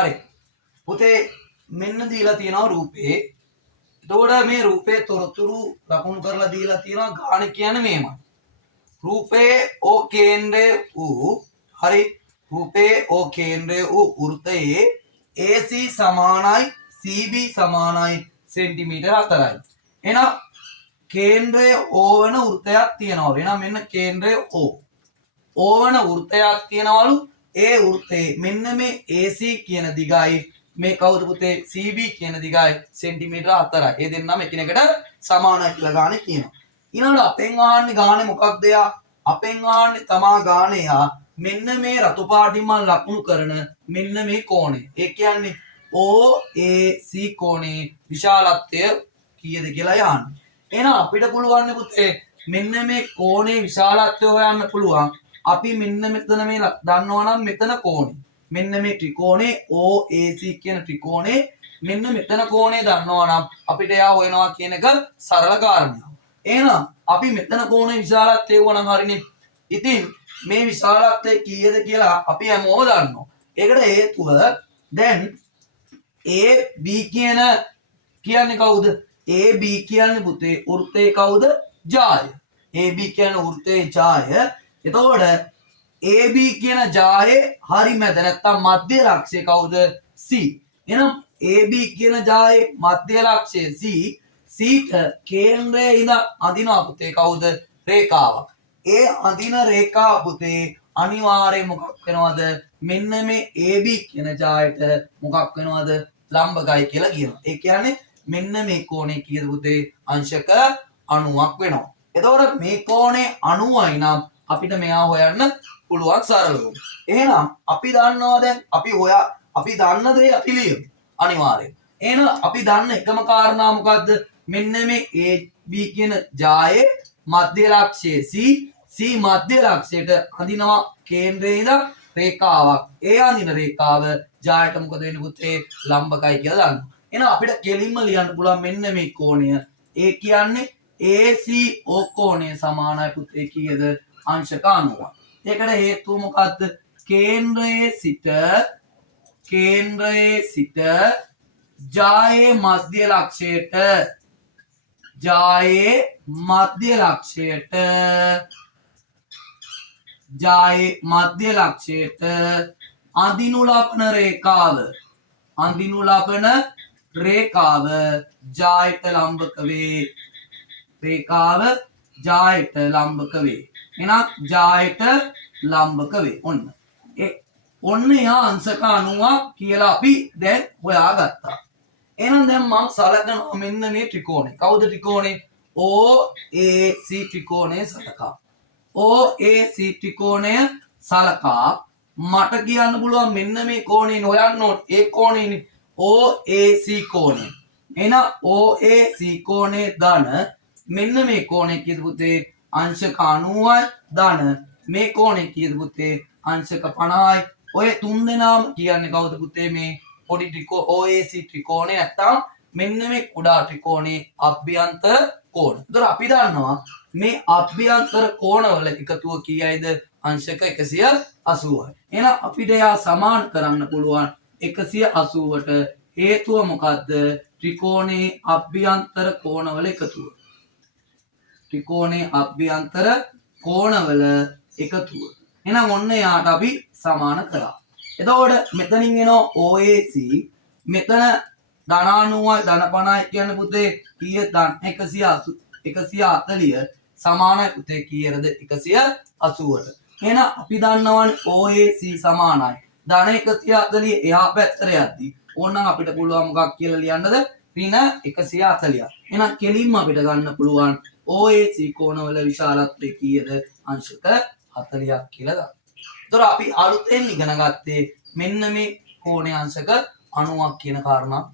හරි. පුතේ මෙන්න දීලා තියෙනවා රූපේ. එතකොට මේ රූපේ තොරතුරු ලකුණු කරලා දීලා තියෙනවා ගාණ කියන්නේ මේමයි. රූපේ O කේන්ද්‍රය වූ හරි රූපේ O කේන්ද්‍රය වූ වෘත්තයේ AC සමානයි CB සමානයි සෙන්ටිමීටර 4යි. එහෙනම් කේන්ද්‍රය O වෙන වෘත්තයක් තියෙනවා. එහෙනම් මෙන්න කේන්ද්‍රය O. O වෙන වෘත්තයක් තියෙනවලු. ඒ වෘත්තේ මෙන්න මේ AC කියන දිගයි මේ කවුද පුතේ CB කියන දිගයි සෙන්ටිමීටර 4යි. ඒ දෙන්නම එකිනෙකට සමානයි කියලා ගානේ කියනවා. ඊළඟට අපෙන් ආන්නේ ගානේ මොකක්ද යා? අපෙන් ආන්නේ තමා ගානේ යා මෙන්න මේ රතු පාටින් මම ලකුණු කරන මෙන්න මේ කෝණය. ඒ කියන්නේ OAC කෝණේ විශාලත්වය කීයද කියලා යන්නේ. එහෙනම් අපිට පුළුවන් පුතේ මෙන්න මේ කෝණේ විශාලත්වය හොයන්න පුළුවන්. අපි මෙන්න මෙතන මේ දන්නවා නම් මෙතන කෝණේ. මෙන්න මේ ත්‍රිකෝණේ OAC කියන ත්‍රිකෝණේ මෙන්න මෙතන කෝණේ දන්නවා නම් අපිට යා හොයනවා කියන එක සරල කාරණයක්. එහෙනම් අපි මෙතන කෝණේ විශාලත්වය වුණා නම් හරිනේ. ඉතින් මේ විශාලත්වය කීයද කියලා අපි හැමෝම දන්නවා. ඒකට හේතුව දැන් AB කියන්නේ කවුද? AB කියන්නේ පුතේ වෘත්තයේ කවුද? ජාය. AB කියන්නේ වෘත්තයේ ජාය. එතකොට AB කියන ජායේ හරි මැද නැත්තම් මධ්‍ය ලක්ෂය කවුද? C. එහෙනම් AB කියන ජායේ මධ්‍ය ලක්ෂය C. Cට කේන්ද්‍රයේ ඉඳ අඳිනවා පුතේ කවුද? රේඛාවක්. ඒ අඳින රේඛාව පුතේ අනිවාර්යයෙන් මොකක් වෙනවද? මෙන්න මේ AB කියන ජායට මොකක් වෙනවද? ලම්බකයි කියලා කියනවා. ඒ කියන්නේ මෙන්න මේ කෝණේ කීයද පුතේ? අංශක 90ක් වෙනවා. එතකොට මේ කෝණේ 90යි නම් අපිට මෙයා හොයන්න පුළුවන් සරලව. එහෙනම් අපි දන්නවා දැන් අපි දන්න දේ අපි ලියමු අනිවාර්යයෙන්. එහෙනම් අපි දන්න එකම කාරණා මොකද්ද? මෙන්න මේ AB කියන ජායේ මධ්‍ය ලක්ෂය C මධ්‍ය ලක්ෂයට අඳිනවා කේන්ද්‍රයේ ඉඳන් රේඛාවක්. ඒ අඳින රේඛාව ජායට මොකද වෙන්නේ පුතේ? ලම්බකයි කියලා දන්නවා. එහෙනම් අපිට කෙලින්ම ලියන්න පුළුවන් මෙන්න මේ කෝණය. ඒ කියන්නේ ACO කෝණය සමානයි පුතේ කීයද? අංශක 90ක්. ඒකට හේතුව මොකද්ද? කේන්ද්‍රයේ සිට ජායේ මධ්‍ය ලක්ෂයට අඳිනු ලබන රේඛාව ජායට ලම්බක වේ. එහෙනම් ජායට ලම්බක වේ. ඔන්න යා අංශක 90ක් කියලා අපි දැන් හොයාගත්තා. එහෙනම් දැන් මම සලකනවා මෙන්න මේ ත්‍රිකෝණය. කවුද ත්‍රිකෝණය? OAC ත්‍රිකෝණය සලකා. OAC ත්‍රිකෝණය සලකා මට කියන්න පුළුවන් මෙන්න මේ කෝණේ හොයන්න ඕනේ. ඒ කෝණේනේ OAC කෝණය. එහෙනම් OAC කෝණේ ධන මෙන්න මේ කෝණේ කීයද පුතේ? අංශක 90යි ධන මේ කෝණේ කීයද පුතේ? අංශක 50යි. ඔය තුන් දෙනාම කියන්නේ කවුද පුතේ? මේ පොඩි OAC ත්‍රිකෝණේ නැත්තම් මෙන්න මේ කුඩා ත්‍රිකෝණේ අභ්‍යන්තර කෝණ. ඒතර අපි දන්නවා මේ අභ්‍යන්තර කෝණවල එකතුව කීයයිද? අංශක 180යි. එහෙනම් අපිට යා සමාන කරන්න පුළුවන් 180ට. හේතුව මොකද්ද? ත්‍රිකෝණේ අභ්‍යන්තර කෝණවල එකතුව. එහෙනම් ඔන්න යාට අපි සමාන කරා. එතකොට මෙතනින් එනවා OAC. මෙතන ධන 90යි ධන 50යි කියන්නේ පුතේ කීයද? ධන 140 සමානයි පුතේ කීයටද? 180ට. එහෙනම් අපි දන්නවනේ OAC සමානයි ධන 140 එහා පැත්තට යද්දි ඕනනම් අපිට පුළුවන් මොකක් කියලා ලියන්නද? ඍණ 140. එහෙනම් කෙලින්ම අපිට ගන්න පුළුවන් OAC කෝණවල විශාලත්වය කීයද? අංශක 40ක් කියලා ගන්න. ඒතර අපි අලුතෙන් ඉගෙන ගත්තේ මෙන්න මේ කෝණයේ අංශක 90ක් කියන කාරණාව.